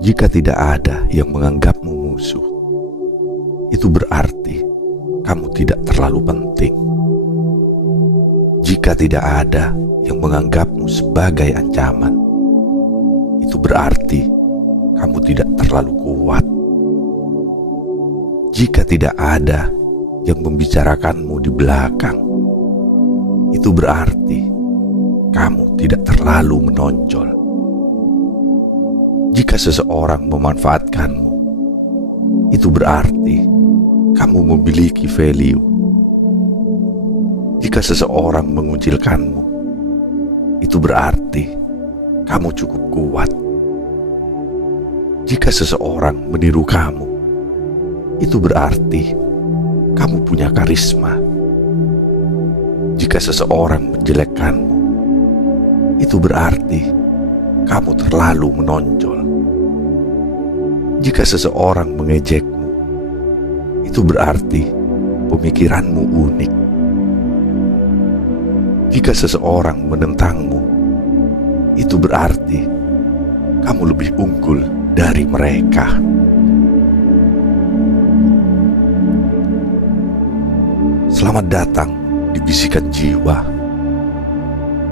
Jika tidak ada yang menganggapmu musuh, itu berarti kamu tidak terlalu penting. Jika tidak ada yang menganggapmu sebagai ancaman, itu berarti kamu tidak terlalu kuat. Jika tidak ada yang membicarakanmu di belakang, itu berarti kamu tidak terlalu menonjol. Jika seseorang memanfaatkanmu, itu berarti kamu memiliki value. Jika seseorang mengucilkanmu, itu berarti kamu cukup kuat. Jika seseorang meniru kamu, itu berarti kamu punya karisma. Jika seseorang menjelekkanmu, itu berarti kamu terlalu menonjol. Jika seseorang mengejekmu, itu berarti pemikiranmu unik. Jika seseorang menentangmu, itu berarti kamu lebih unggul dari mereka. Selamat datang di Bisikan Jiwa,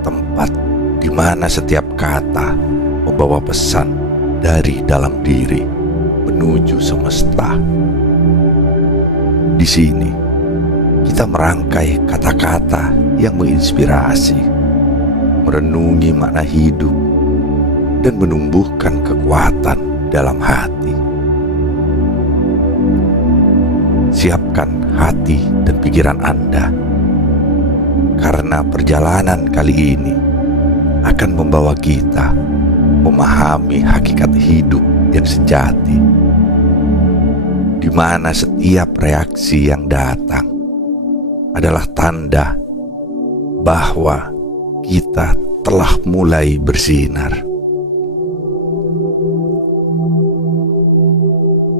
tempat di mana setiap kata membawa pesan dari dalam diri menuju semesta. Di sini kita merangkai kata-kata yang menginspirasi, merenungi makna hidup, dan menumbuhkan kekuatan dalam hati. Siapkan hati dan pikiran Anda, karena perjalanan kali ini akan membawa kita memahami hakikat hidup yang sejati, di mana setiap reaksi yang datang adalah tanda bahwa kita telah mulai bersinar.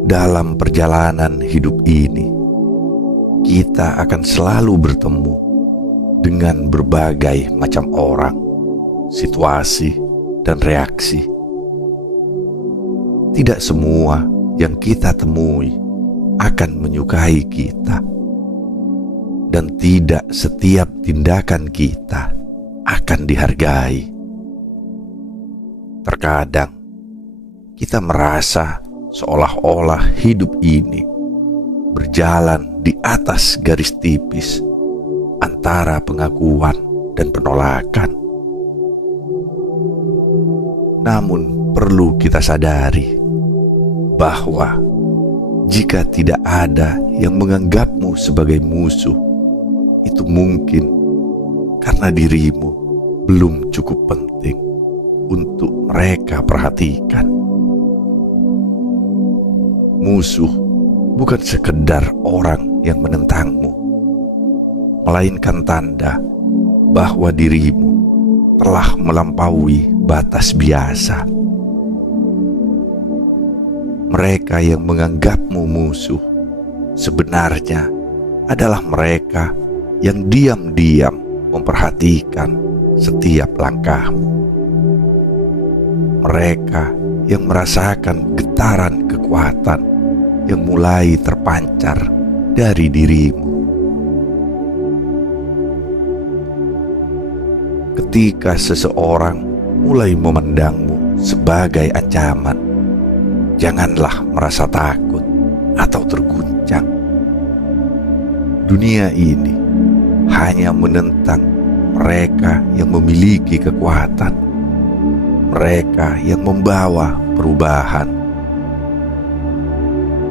Dalam perjalanan hidup ini, kita akan selalu bertemu dengan berbagai macam orang, situasi, dan reaksi. Tidak semua yang kita temui akan menyukai kita, dan tidak setiap tindakan kita akan dihargai. Terkadang kita merasa seolah-olah hidup ini berjalan di atas garis tipis antara pengakuan dan penolakan. Namun perlu kita sadari bahwa jika tidak ada yang menganggapmu sebagai musuh, itu mungkin karena dirimu belum cukup penting untuk mereka perhatikan. Musuh bukan sekedar orang yang menentangmu, melainkan tanda bahwa dirimu telah melampaui batas biasa. Mereka yang menganggapmu musuh sebenarnya adalah mereka yang diam-diam memperhatikan setiap langkahmu. Mereka yang merasakan getaran kekuatan yang mulai terpancar dari dirimu. Ketika seseorang mulai memandangmu sebagai ancaman, janganlah merasa takut atau terguncang. Dunia ini hanya menentang mereka yang memiliki kekuatan, mereka yang membawa perubahan.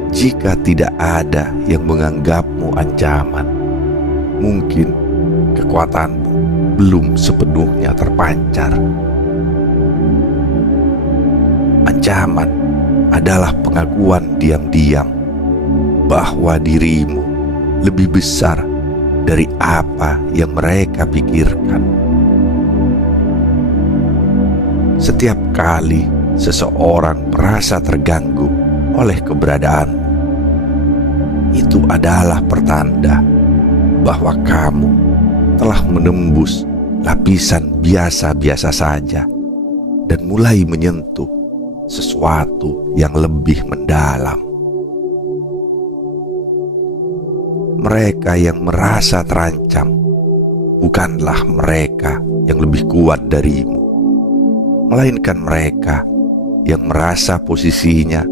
Jika tidak ada yang menganggapmu ancaman, mungkin kekuatanmu belum sepenuhnya terpancar. Ancaman adalah pengakuan diam-diam bahwa dirimu lebih besar dari apa yang mereka pikirkan. Setiap kali seseorang merasa terganggu oleh keberadaanmu, itu adalah pertanda bahwa kamu telah menembus lapisan biasa-biasa saja dan mulai menyentuh sesuatu yang lebih mendalam. Mereka yang merasa terancam bukanlah mereka yang lebih kuat darimu, melainkan mereka yang merasa posisinya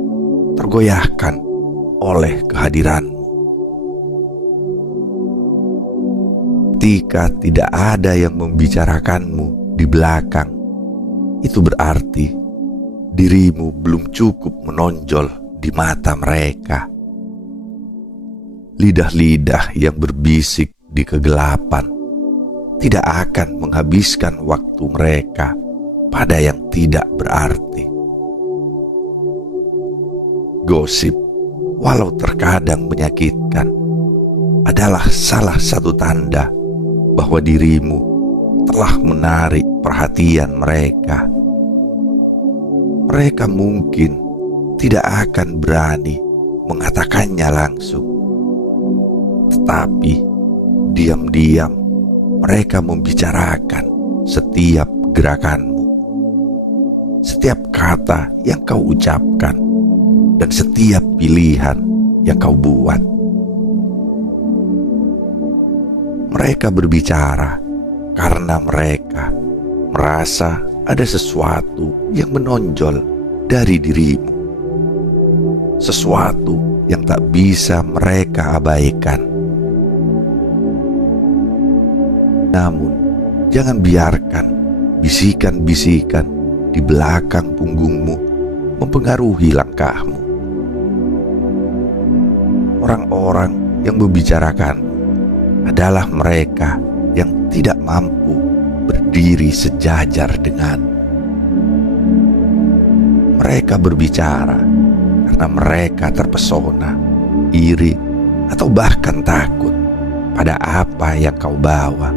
tergoyahkan oleh kehadiranmu. Ketika tidak ada yang membicarakanmu di belakang, itu berarti dirimu belum cukup menonjol di mata mereka. Lidah-lidah yang berbisik di kegelapan tidak akan menghabiskan waktu mereka pada yang tidak berarti. Gosip, walau terkadang menyakitkan, adalah salah satu tanda bahwa dirimu telah menarik perhatian mereka. Mereka mungkin tidak akan berani mengatakannya langsung, tetapi diam-diam mereka membicarakan setiap gerakanmu, setiap kata yang kau ucapkan, dan setiap pilihan yang kau buat. Mereka berbicara karena mereka merasa ada sesuatu yang menonjol dari dirimu, sesuatu yang tak bisa mereka abaikan. Namun, jangan biarkan bisikan-bisikan di belakang punggungmu mempengaruhi langkahmu. Orang-orang yang membicarakan adalah mereka yang tidak mampu berdiri sejajar dengan. Mereka berbicara karena mereka terpesona, iri, atau bahkan takut pada apa yang kau bawa.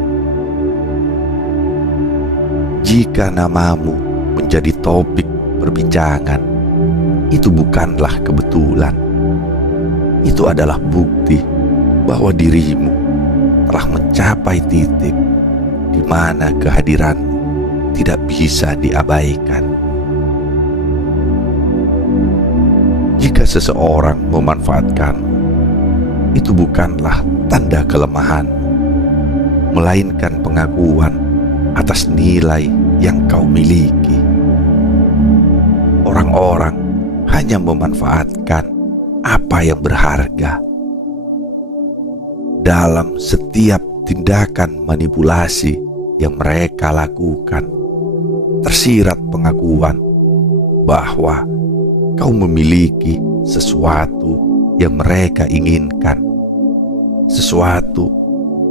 Jika namamu menjadi topik perbincangan, itu bukanlah kebetulan. Itu adalah bukti bahwa dirimu telah mencapai titik di mana kehadiranmu tidak bisa diabaikan. Jika seseorang memanfaatkanmu, itu bukanlah tanda kelemahanmu, melainkan pengakuan atas nilai yang kau miliki. Orang-orang hanya memanfaatkan apa yang berharga. Dalam setiap tindakan manipulasi yang mereka lakukan, tersirat pengakuan bahwa kau memiliki sesuatu yang mereka inginkan, sesuatu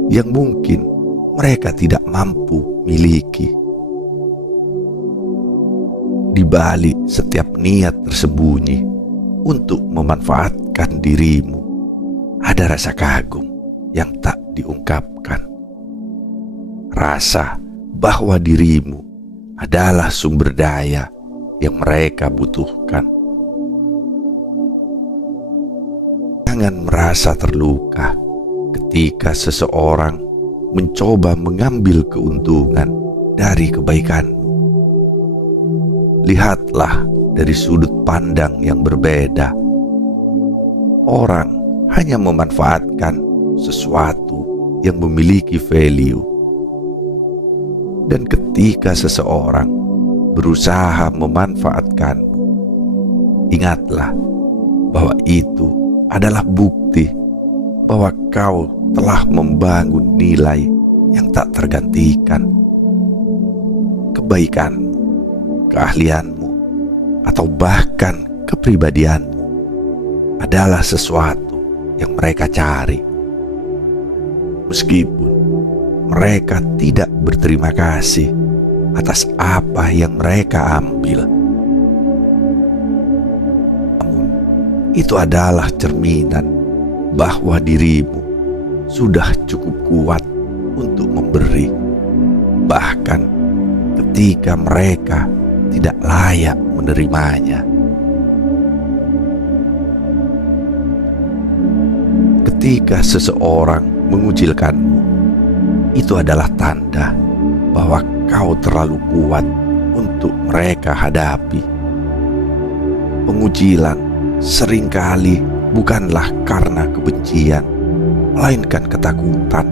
yang mungkin mereka tidak mampu miliki. Di balik setiap niat tersembunyi untuk memanfaatkan dirimu, ada rasa kagum yang tak diungkapkan. Rasa bahwa dirimu adalah sumber daya yang mereka butuhkan. Jangan merasa terluka ketika seseorang mencoba mengambil keuntungan dari kebaikanmu. Lihatlah dari sudut pandang yang berbeda. Orang hanya memanfaatkan sesuatu yang memiliki value. Dan ketika seseorang berusaha memanfaatkanmu, ingatlah bahwa itu adalah bukti bahwa kau telah membangun nilai yang tak tergantikan. Kebaikanmu, keahlianmu, atau bahkan kepribadianmu adalah sesuatu yang mereka cari. Meskipun mereka tidak berterima kasih atas apa yang mereka ambil, namun itu adalah cerminan bahwa dirimu sudah cukup kuat untuk memberi, bahkan ketika mereka tidak layak menerimanya. Ketika seseorang mengucilkanmu, itu adalah tanda bahwa kau terlalu kuat untuk mereka hadapi. Pengucilan seringkali bukanlah karena kebencian, melainkan ketakutan.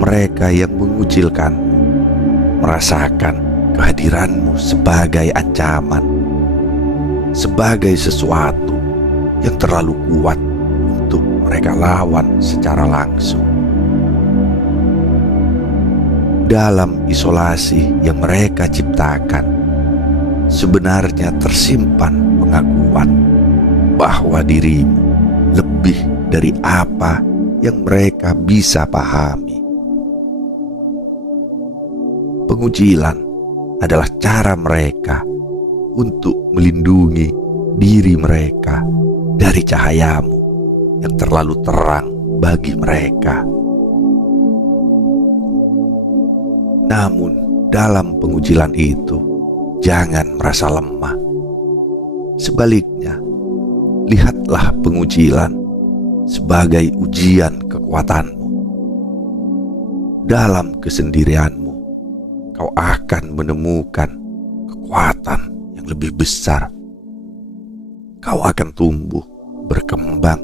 Mereka yang mengucilkanmu merasakan kehadiranmu sebagai ancaman, sebagai sesuatu yang terlalu kuat untuk mereka lawan secara langsung. Dalam isolasi yang mereka ciptakan, sebenarnya tersimpan pengakuan bahwa dirimu lebih dari apa yang mereka bisa pahami. Pengucilan adalah cara mereka untuk melindungi diri mereka dari cahayamu yang terlalu terang bagi mereka. Namun dalam pengucilan itu, jangan merasa lemah. Sebaliknya, lihatlah pengucilan sebagai ujian kekuatanmu. Dalam kesendirianmu, kau akan menemukan kekuatan yang lebih besar. Kau akan tumbuh, berkembang,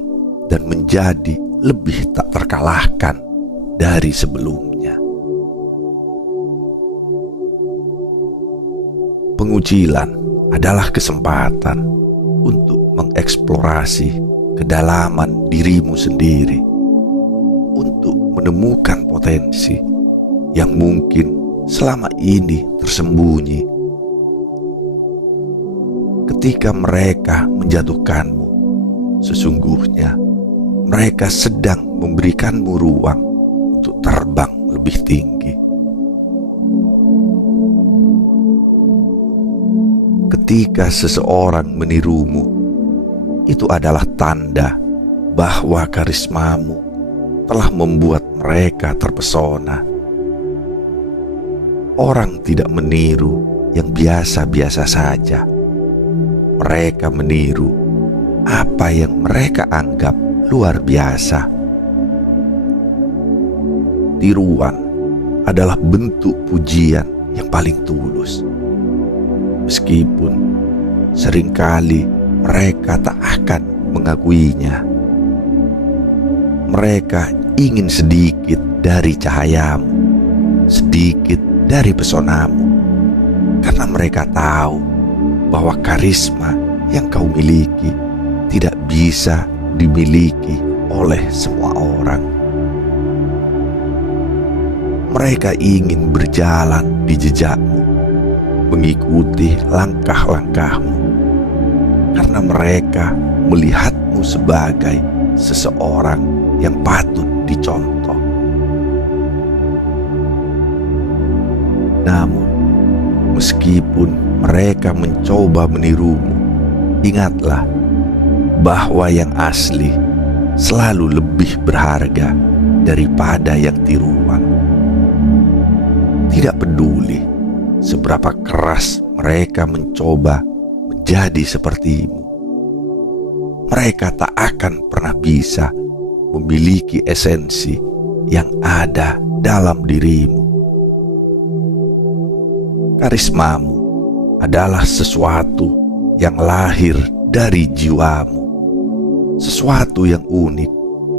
dan menjadi lebih tak terkalahkan dari sebelumnya. Pengucilan adalah kesempatan untuk mengeksplorasi kedalaman dirimu sendiri, untuk menemukan potensi yang mungkin selama ini tersembunyi. Ketika mereka menjatuhkanmu, sesungguhnya mereka sedang memberikanmu ruang untuk terbang lebih tinggi. Ketika seseorang menirumu, itu adalah tanda bahwa karismamu telah membuat mereka terpesona. Orang tidak meniru yang biasa-biasa saja. Mereka meniru apa yang mereka anggap luar biasa. Tiruan adalah bentuk pujian yang paling tulus. Meskipun seringkali mereka tak akan mengakuinya. Mereka ingin sedikit dari cahayamu, sedikit dari pesonamu, karena mereka tahu bahwa karisma yang kau miliki tidak bisa dimiliki oleh semua orang. Mereka ingin berjalan di jejakmu, mengikuti langkah-langkahmu, karena mereka melihatmu sebagai seseorang yang patut dicontoh. Namun, meskipun mereka mencoba menirumu, ingatlah bahwa yang asli selalu lebih berharga daripada yang tiruan. Tidak peduli seberapa keras mereka mencoba menjadi sepertimu, mereka tak akan pernah bisa memiliki esensi yang ada dalam dirimu. Karismamu adalah sesuatu yang lahir dari jiwamu, sesuatu yang unik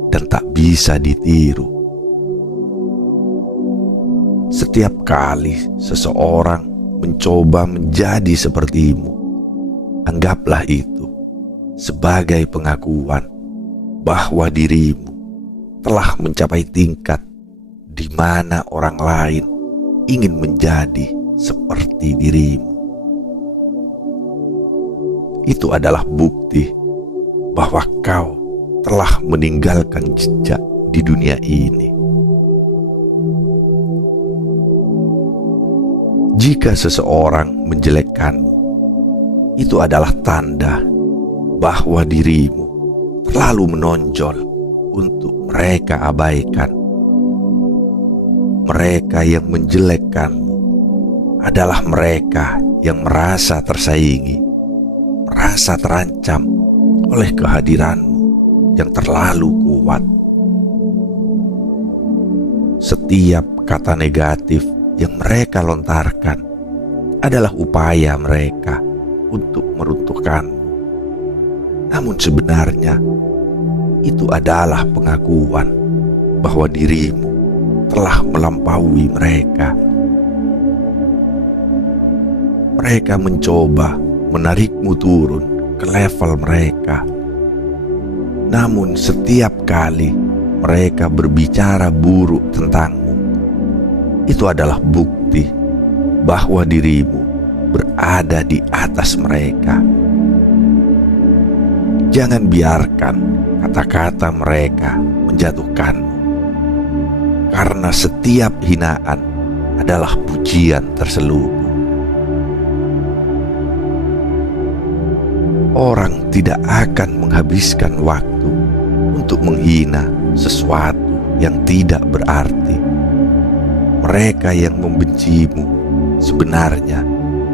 dan tak bisa ditiru. Setiap kali seseorang mencoba menjadi sepertimu, anggaplah itu sebagai pengakuan bahwa dirimu telah mencapai tingkat di mana orang lain ingin menjadi seperti dirimu. Itu adalah bukti bahwa kau telah meninggalkan jejak di dunia ini. Jika seseorang menjelekkanmu, itu adalah tanda bahwa dirimu terlalu menonjol untuk mereka abaikan. Mereka yang menjelekkanmu adalah mereka yang merasa tersaingi, merasa terancam oleh kehadiranmu yang terlalu kuat. Setiap kata negatif yang mereka lontarkan adalah upaya mereka untuk meruntuhkanmu. Namun sebenarnya itu adalah pengakuan bahwa dirimu telah melampaui mereka. Mereka mencoba menarikmu turun ke level mereka. Namun setiap kali mereka berbicara buruk tentangmu, itu adalah bukti bahwa dirimu berada di atas mereka. Jangan biarkan kata-kata mereka menjatuhkanmu, karena setiap hinaan adalah pujian terselubung. Orang tidak akan menghabiskan waktu untuk menghina sesuatu yang tidak berarti. Mereka yang membencimu sebenarnya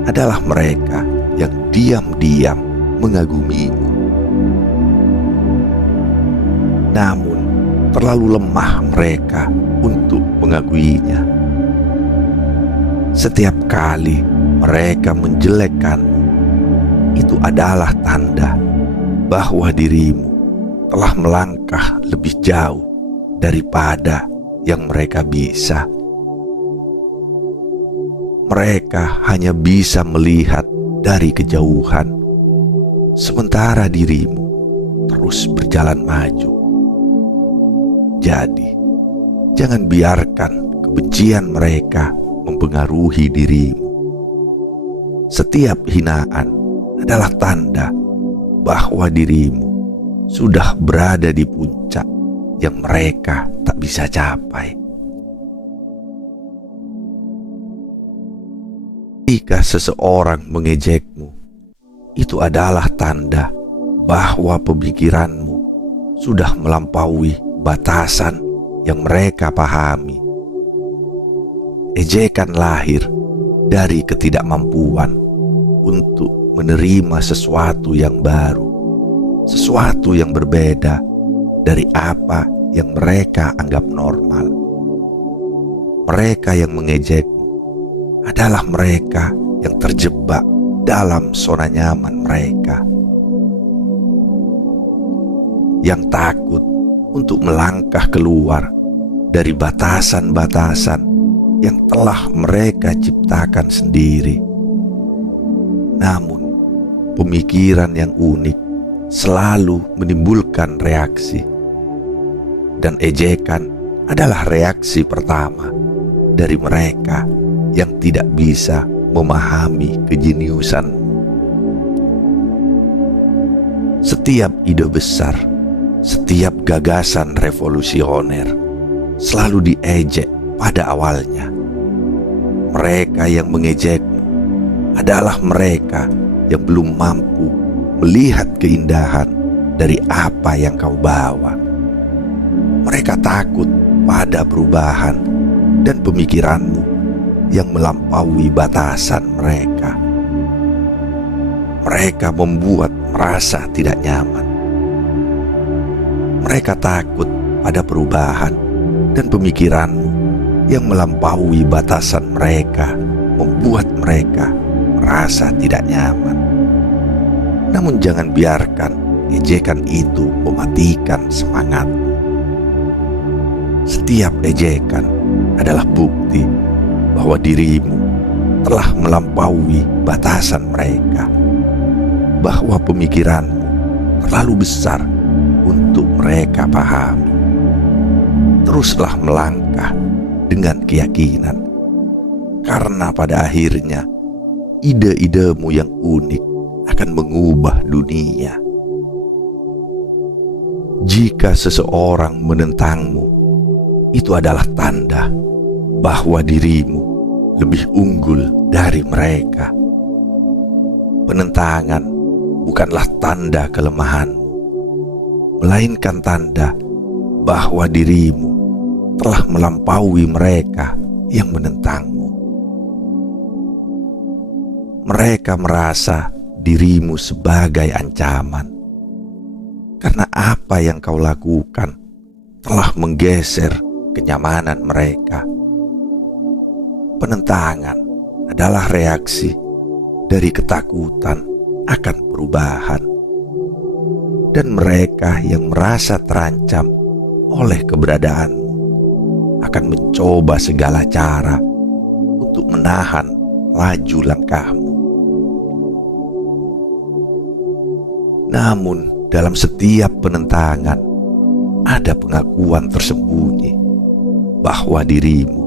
adalah mereka yang diam-diam mengagumimu. Namun terlalu lemah mereka untuk mengakuinya. Setiap kali mereka menjelekkanmu, itu adalah tanda bahwa dirimu telah melangkah lebih jauh daripada yang mereka bisa. Mereka hanya bisa melihat dari kejauhan, sementara dirimu terus berjalan maju. Jadi, jangan biarkan kebencian mereka mempengaruhi dirimu. Setiap hinaan adalah tanda bahwa dirimu sudah berada di puncak yang mereka tak bisa capai. Jika seseorang mengejekmu, itu adalah tanda bahwa pemikiranmu sudah melampaui batasan yang mereka pahami. Ejekan lahir dari ketidakmampuan untuk menerima sesuatu yang baru, sesuatu yang berbeda dari apa yang mereka anggap normal. Mereka yang mengejekmu adalah mereka yang terjebak dalam zona nyaman mereka, yang takut untuk melangkah keluar dari batasan-batasan yang telah mereka ciptakan sendiri. Namun, pemikiran yang unik selalu menimbulkan reaksi, dan ejekan adalah reaksi pertama dari mereka yang tidak bisa memahami kejeniusan. Setiap ide besar, setiap gagasan revolusioner selalu diejek pada awalnya. Mereka yang mengejekmu adalah mereka yang belum mampu melihat keindahan dari apa yang kau bawa. Mereka takut pada perubahan dan pemikiranmu yang melampaui batasan mereka. Mereka membuat merasa tidak nyaman. Mereka takut pada perubahan dan pemikiranmu yang melampaui batasan mereka, membuat mereka merasa tidak nyaman. Namun jangan biarkan ejekan itu mematikan semangat. Setiap ejekan adalah bukti bahwa dirimu telah melampaui batasan mereka, bahwa pemikiranmu terlalu besar untuk mereka pahami. Teruslah melangkah dengan keyakinan, karena pada akhirnya ide-idemu yang unik akan mengubah dunia. Jika seseorang menentangmu, itu adalah tanda bahwa dirimu lebih unggul dari mereka. Penentangan bukanlah tanda kelemahanmu, melainkan tanda bahwa dirimu telah melampaui mereka yang menentangmu. Mereka merasa dirimu sebagai ancaman karena apa yang kau lakukan telah menggeser kenyamanan mereka. Penentangan adalah reaksi dari ketakutan akan perubahan. Dan mereka yang merasa terancam oleh keberadaanmu akan mencoba segala cara untuk menahan laju langkahmu. Namun dalam setiap penentangan ada pengakuan tersembunyi bahwa dirimu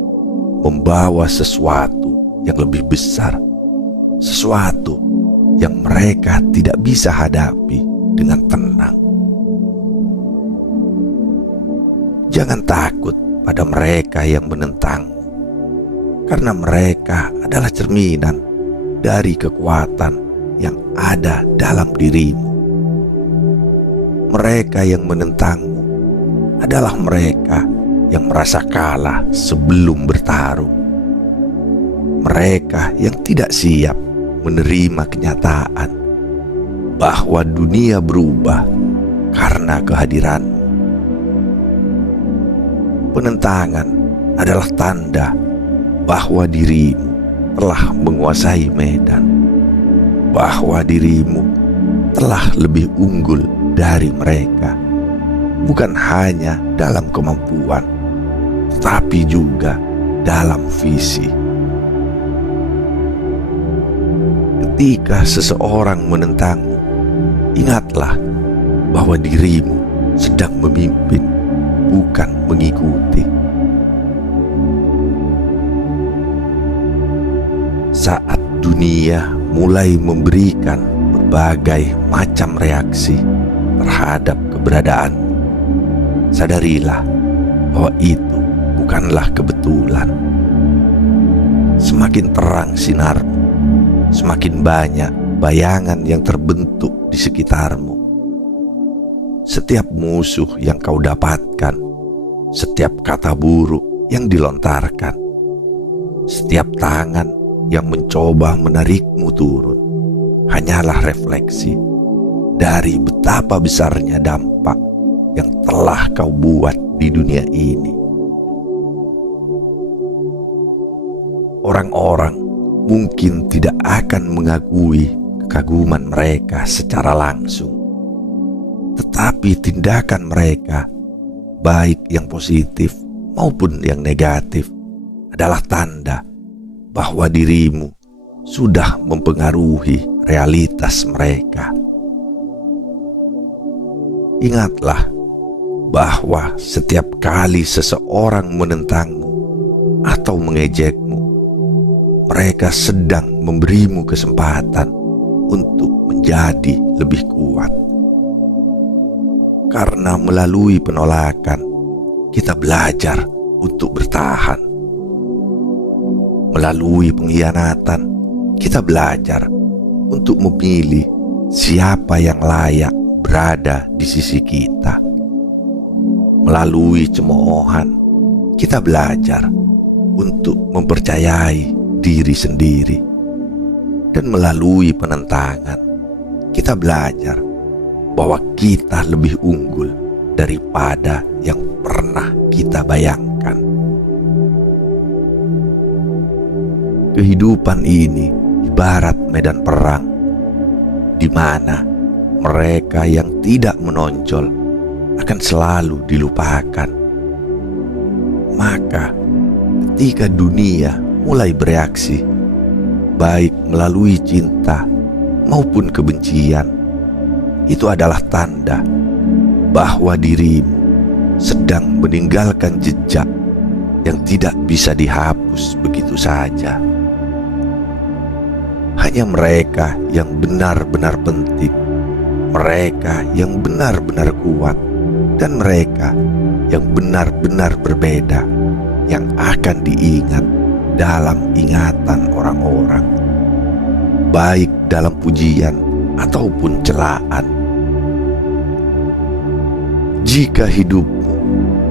membawa sesuatu yang lebih besar, sesuatu yang mereka tidak bisa hadapi dengan tenang. Jangan takut pada mereka yang menentangmu, karena mereka adalah cerminan dari kekuatan yang ada dalam dirimu. Mereka yang menentangmu adalah mereka yang merasa kalah sebelum bertarung. Mereka yang tidak siap menerima kenyataan bahwa dunia berubah karena kehadiranmu. Penentangan adalah tanda bahwa dirimu telah menguasai medan, bahwa dirimu telah lebih unggul dari mereka, bukan hanya dalam kemampuan, tetapi juga dalam visi. Ketika seseorang menentangmu, ingatlah bahwa dirimu sedang memimpin, bukan mengikuti. Saat dunia mulai memberikan berbagai macam reaksi terhadap keberadaanmu, sadarilah bahwa itu bukanlah kebetulan. Semakin terang sinarmu, semakin banyak bayangan yang terbentuk di sekitarmu. Setiap musuh yang kau dapatkan, setiap kata buruk yang dilontarkan, setiap tangan yang mencoba menarikmu turun, hanyalah refleksi dari betapa besarnya dampak yang telah kau buat di dunia ini. Orang-orang mungkin tidak akan mengakui kekaguman mereka secara langsung, tetapi tindakan mereka, baik yang positif maupun yang negatif, adalah tanda bahwa dirimu sudah mempengaruhi realitas mereka. Ingatlah bahwa setiap kali seseorang menentangmu atau mengejekmu, mereka sedang memberimu kesempatan untuk menjadi lebih kuat. Karena melalui penolakan, kita belajar untuk bertahan. Melalui pengkhianatan, kita belajar untuk memilih siapa yang layak berada di sisi kita. Melalui cemoohan, kita belajar untuk mempercayai diri sendiri. Dan melalui penentangan, kita belajar bahwa kita lebih unggul daripada yang pernah kita bayangkan. Kehidupan ini ibarat medan perang, di mana mereka yang tidak menonjol akan selalu dilupakan. Maka ketika dunia mulai bereaksi, baik melalui cinta maupun kebencian, itu adalah tanda bahwa dirimu sedang meninggalkan jejak yang tidak bisa dihapus begitu saja. Hanya mereka yang benar-benar penting, mereka yang benar-benar kuat, dan mereka yang benar-benar berbeda yang akan diingat dalam ingatan orang-orang, baik dalam pujian ataupun celaan. Jika hidupmu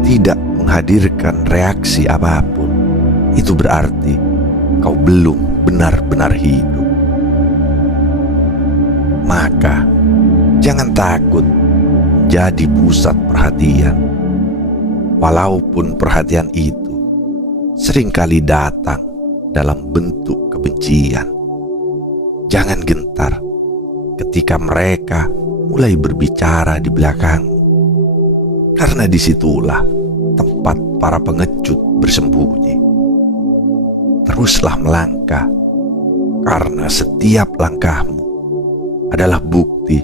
tidak menghadirkan reaksi apapun, itu berarti kau belum benar-benar hidup. Maka jangan takut jadi pusat perhatian, walaupun perhatian itu seringkali datang dalam bentuk kebencian. Jangan gentar ketika mereka mulai berbicara di belakangmu, karena disitulah tempat para pengecut bersembunyi. Teruslah melangkah, karena setiap langkahmu adalah bukti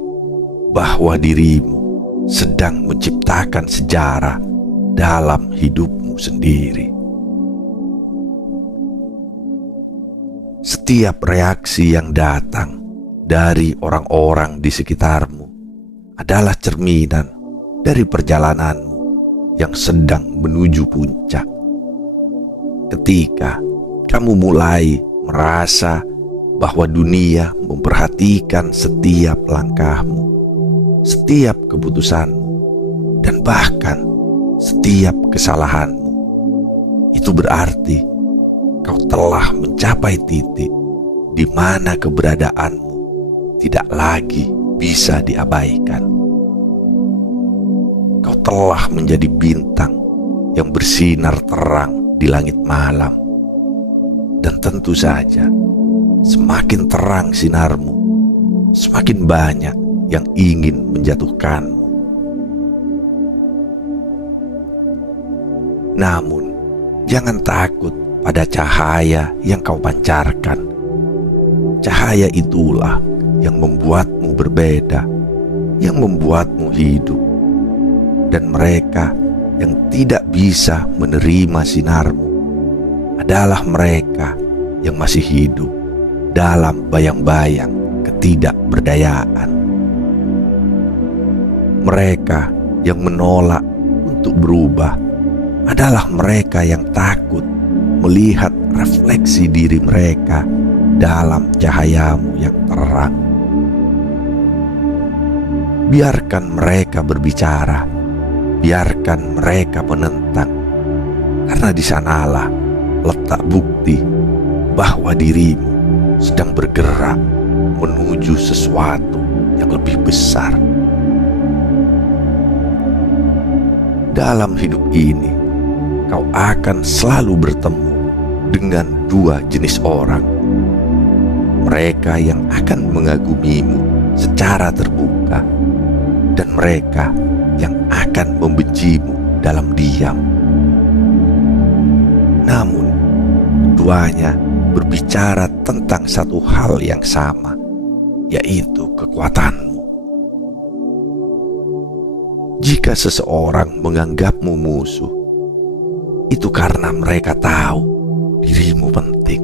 bahwa dirimu sedang menciptakan sejarah dalam hidupmu sendiri. Setiap reaksi yang datang dari orang-orang di sekitarmu adalah cerminan dari perjalananmu yang sedang menuju puncak. Ketika kamu mulai merasa bahwa dunia memperhatikan setiap langkahmu, setiap keputusanmu, dan bahkan setiap kesalahanmu, itu berarti kau telah mencapai titik di mana keberadaanmu tidak lagi bisa diabaikan. Kau telah menjadi bintang yang bersinar terang di langit malam. Dan tentu saja, semakin terang sinarmu, semakin banyak yang ingin menjatuhkanmu. Namun, jangan takut pada cahaya yang kau pancarkan. Cahaya itulah yang membuatmu berbeda, yang membuatmu hidup. Dan mereka yang tidak bisa menerima sinarmu adalah mereka yang masih hidup dalam bayang-bayang ketidakberdayaan. Mereka yang menolak untuk berubah adalah mereka yang takut melihat refleksi diri mereka dalam cahayamu yang terang. Biarkan mereka berbicara, biarkan mereka menentang, karena di sanalah letak bukti bahwa dirimu sedang bergerak menuju sesuatu yang lebih besar. Dalam hidup ini, kau akan selalu bertemu dengan dua jenis orang. Mereka yang akan mengagumimu secara terbuka, dan mereka yang akan membencimu dalam diam. Namun, keduanya berbicara tentang satu hal yang sama, yaitu kekuatanmu. Jika seseorang menganggapmu musuh, itu karena mereka tahu dirimu penting.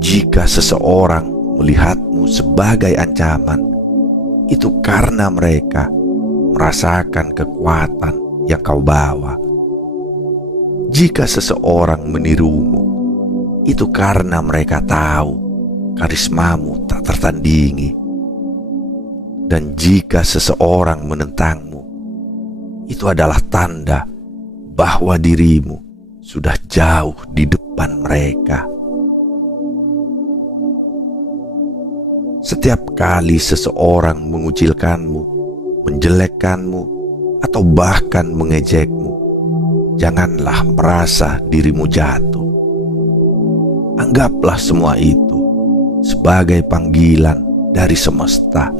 Jika seseorang melihatmu sebagai ancaman, itu karena mereka merasakan kekuatan yang kau bawa. Jika seseorang menirumu, itu karena mereka tahu karismamu tak tertandingi. Dan jika seseorang menentangmu, itu adalah tanda bahwa dirimu sudah jauh di depan mereka. Setiap kali seseorang mengucilkanmu, menjelekkanmu, atau bahkan mengejekmu, janganlah merasa dirimu jatuh. Anggaplah semua itu sebagai panggilan dari semesta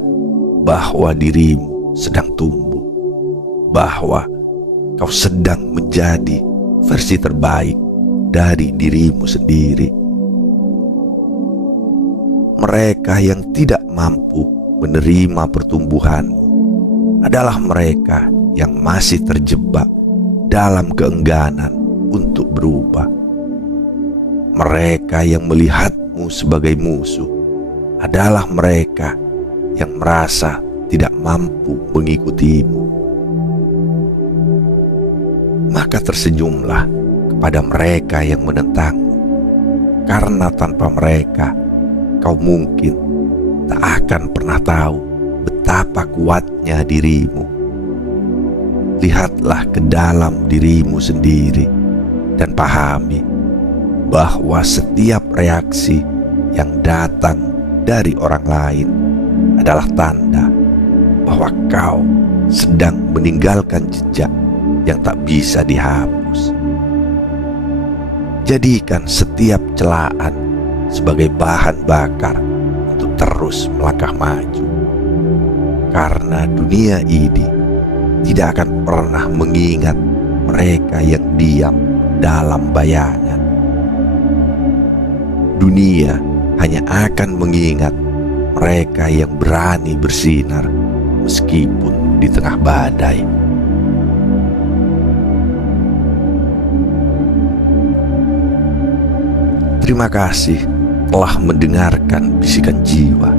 bahwa dirimu sedang tumbuh, bahwa kau sedang menjadi versi terbaik dari dirimu sendiri. Mereka yang tidak mampu menerima pertumbuhanmu adalah mereka yang masih terjebak dalam keengganan untuk berubah. Mereka yang melihatmu sebagai musuh adalah mereka yang merasa tidak mampu mengikutimu. Maka tersenyumlah kepada mereka yang menentangmu, karena tanpa mereka kau mungkin tak akan pernah tahu betapa kuatnya dirimu. Lihatlah ke dalam dirimu sendiri dan pahami bahwa setiap reaksi yang datang dari orang lain adalah tanda bahwa kau sedang meninggalkan jejak yang tak bisa dihapus. Jadikan setiap celaan sebagai bahan bakar terus melangkah maju. Karena dunia ini tidak akan pernah mengingat mereka yang diam dalam bayangan. Dunia hanya akan mengingat mereka yang berani bersinar meskipun di tengah badai. Terima kasih telah mendengarkan bisikan jiwa.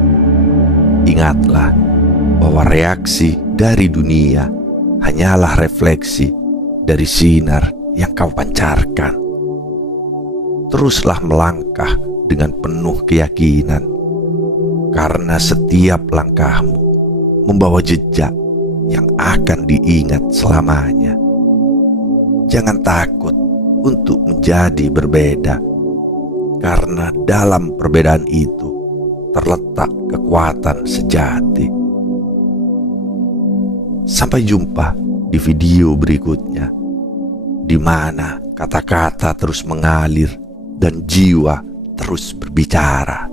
Ingatlah bahwa reaksi dari dunia hanyalah refleksi dari sinar yang kau pancarkan. Teruslah melangkah dengan penuh keyakinan, karena setiap langkahmu membawa jejak yang akan diingat selamanya. Jangan takut untuk menjadi berbeda, karena dalam perbedaan itu terletak kekuatan sejati. Sampai jumpa di video berikutnya, di mana kata-kata terus mengalir dan jiwa terus berbicara.